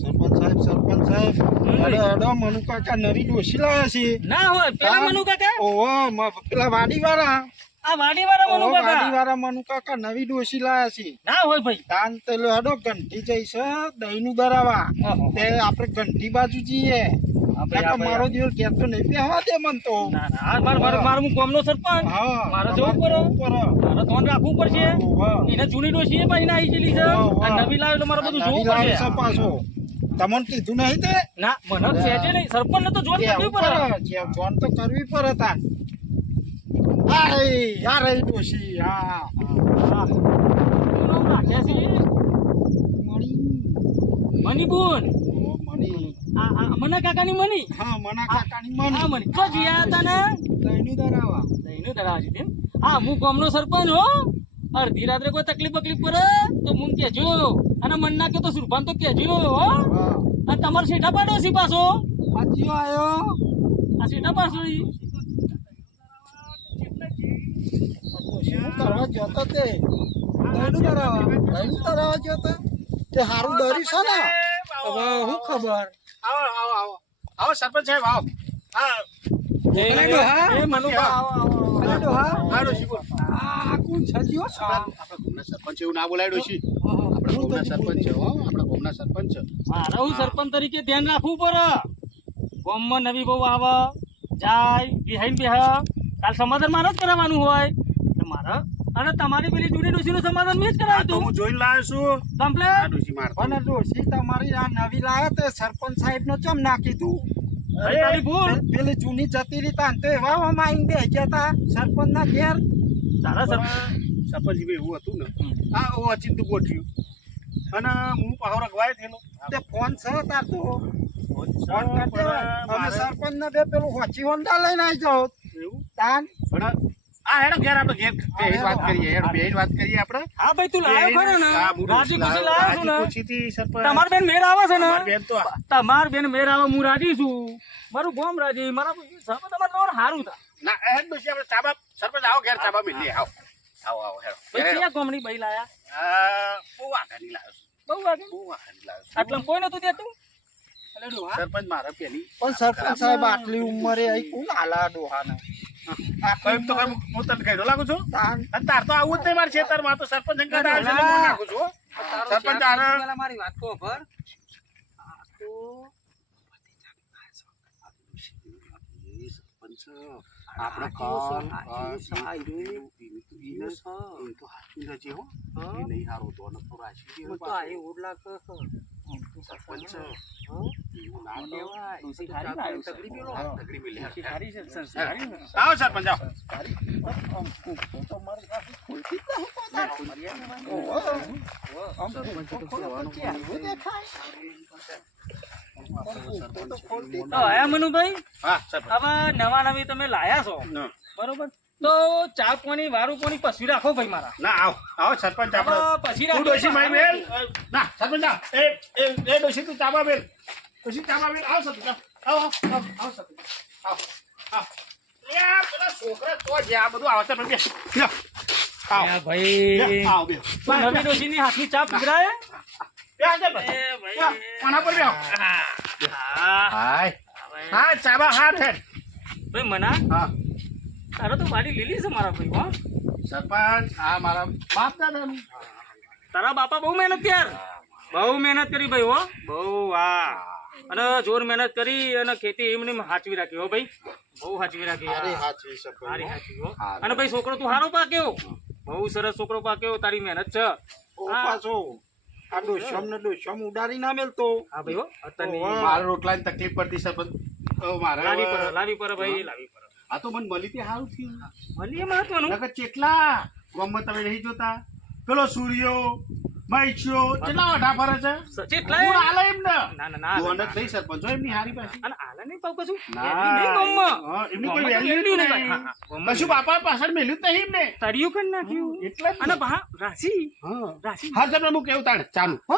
સરપંચ સાહેબ અડો મનુ કાકા નવી ડોશી લાયા છે. ના હોય પેલા મનુ કાકા ઓહો પેલા વાડીવાળા આ વાડીવાળા મનુ કાકા વાડીવાળા મનુ કાકા નવી ડોશી લાયા છે. ના હોય ભાઈ તાન તો અડો ઘંટી જઈશ દહીંનું દરાવા તે આપણે ઘંટી બાજુ જઈએ. મારો દિવસ કેતો નહીં બેહવા દે મન તો. ના ના મારું હું ગામનો સરપંચ મારે જવું પડે મારે ધ્યાન રાખવું પડશે. એને જૂની ડોશી પાછી ના આવી ગયેલી છે નવી લાવે એટલે મારે બધું જોવું પડશે પાછો. તમને કીધું નહીં તે ના મને સેજે નહીં સરપંચ ને તો જોન કરવી પડે જોન તો કરવી પડે તાન. આ રહી ડોશી. હા શું નામ રાખ્યા છે મણિબુન મના કાકાની મની. હા મના કાકાની મની. હા મની તો જીયા હતા ને દહીંનું દરાવા છે તેમ. હા હું ગામનો સરપંચ હો. અડધી રાત્રે કોઈ તકલીફ પડે તો મુન કેજો અને મન ના કે તો સુરભાન તો કેજો હો. અને તમારો શેઠા પાડો છે પાછો સાચી આયો આ શેઠા પાછો શું કરવા જતો તે દહીંનું દરાવા જતો તે હારું દર્યું છે ને. હવે શું ખબર. આવો સરપંચ સાહેબ આવો. સરપંચ એવું ના બોલાય ડોશી. આપણા સરપંચ મારે હું સરપંચ તરીકે ધ્યાન રાખવું પડે. ગામમાં નવી બહુ આવે જાય બિહાઈન બેહ કાલ સમાધાન મારે જ કરાવવાનું હોય મારે. અને તમારી પેલી જૂની ડોશી નું સમાધાન મેં જ કરાવ્યું હતું. હું જોઈને લાવ્યો છું કમ્પ્લેટ ડોશી માર. અને ડોશી તમારી આ નવી લાયા તે સરપંચ સાહેબ નો ચમ નાખી તું. તારી ભૂલ. પેલી જૂની જતી રહી તા તો એવા આવીને બે ગયા તા સરપંચ ના ઘેર. તારા સરપંચ એવું હતું ને આ અચિંતું ગોઠ્યું અને હું પાહો રગવાય થયેલો તે ફોન છે તાર તો ફોન કરતે અમે સરપંચ ને બે પેલું હોચી હોન્ડા લઈને આવી જાઓ એવું તાન. પણ આ હેડો ઘેર આપણે ઘેર બેહીને વાત કરીએ. હેડો બેહીને વાત કરીએ આપણે. હા ભાઈ તું લાયો ખરો ને રાજી ખુશી લાયો છું ને. ખુશીથી સરપંચ તમાર બેન મેર આવે છે ને બેન તો તમાર બેન મેર આવે હું રાજી છું. મારું ગામ રાજી મારા તમારે સારું થાય. ના હેડ ડોશી આપણે ચાબા સરપંચ આવો ઘેર ચાબા મિલી આવો આવો હેડો. ભાઈ ક્યાં ગામની ભાઈ લાયા બહુ આગળની લાવ્યો છું. બહુ વાગે બહુ આગળની લાવ્યો છું. આટલા કોઈ નતું દેતું. સરપંચ મારા પેલી પણ સરપંચ સાહેબ આટલી ઉંમરે આવી કોણ હાલા ડોહાને. કયું તો હું તને કહી લાગુ છું. તાન અને તાર તો આવું જ નહીં મારે ખેતર માં તો સરપંચ નાખું છું. સરપંચ મારી વાત તો ખબર આપણે નહીં હારો તો સરપંચ આવો સરપંચ આવો. મનુભાઈ હા સરપંચ હવે નવા નવી તમે લાયા છો બરોબર તો ચા પાણી વારું પાણી પછી રાખો ભાઈ મારા. ના આવો આવો સરપંચ આપણે પછી તું ડોશી મારી બેલ ના સરપંચ આવ એ ડોશી તું ચાબા બેલ ડોશી ચાબા બેલ આવ સરપંચ આવો આવો સરપંચ આવો આવો યાર પેલા છોકરા તો જ્યાં બધું આવે છે ભાઈ ભાઈ આવો બે નવી ડોશીની હાથની ચા પીવડાય કોના પર બેહો હાય હા ચાબા હાથ હે ભાઈ મના હા તારો તો વાડી લીલી છે મારા ભાઈ હો. સરપંચ આ મારા બાપ દાદાનું તારા બાપા બહુ મહેનત યાર બહુ મહેનત કરી ભાઈ હો બહુ. હા અને જોર મહેનત કરી અને ખેતી એમને હાચવી રાખી હો ભાઈ બહુ હાચવી રાખી સારી હાચવી હો. અને ભાઈ છોકરો તું હારો પાક્યો બહુ સરસ છોકરો પાક્યો તારી મહેનત છે. પાછો આ ડોશમ ઉડાડી ના મેલતો. હા ભાઈ હો મારા રોટલાની તકલીફ પડતી સરપંચ મારે લાવી પર ભાઈ લાવી પર. આ તો મને મળી તે સારું થયું મળી મહત્વનું નકર ચેટલા ગામમાં તમે નહીં જોતા પેલો સૂર્યો મૈચ્યો કેટલા વઢા ફરે છે ચેટલા હું હાલે એમ ને ના ના ના દોંડ જ નહીં સરપંચો એમની હારી પાસે અને આલે નહીં પાઉં કશું હા, એમની કોઈ વેલ્યુ નહીં કશું બાપા પાછળ મેલ્યું જ નહીં એમને તળિયું કરી નાખ્યું એટલે અને રાશિ હા સરપંચ હું કેવું તાણે ચાલુ હો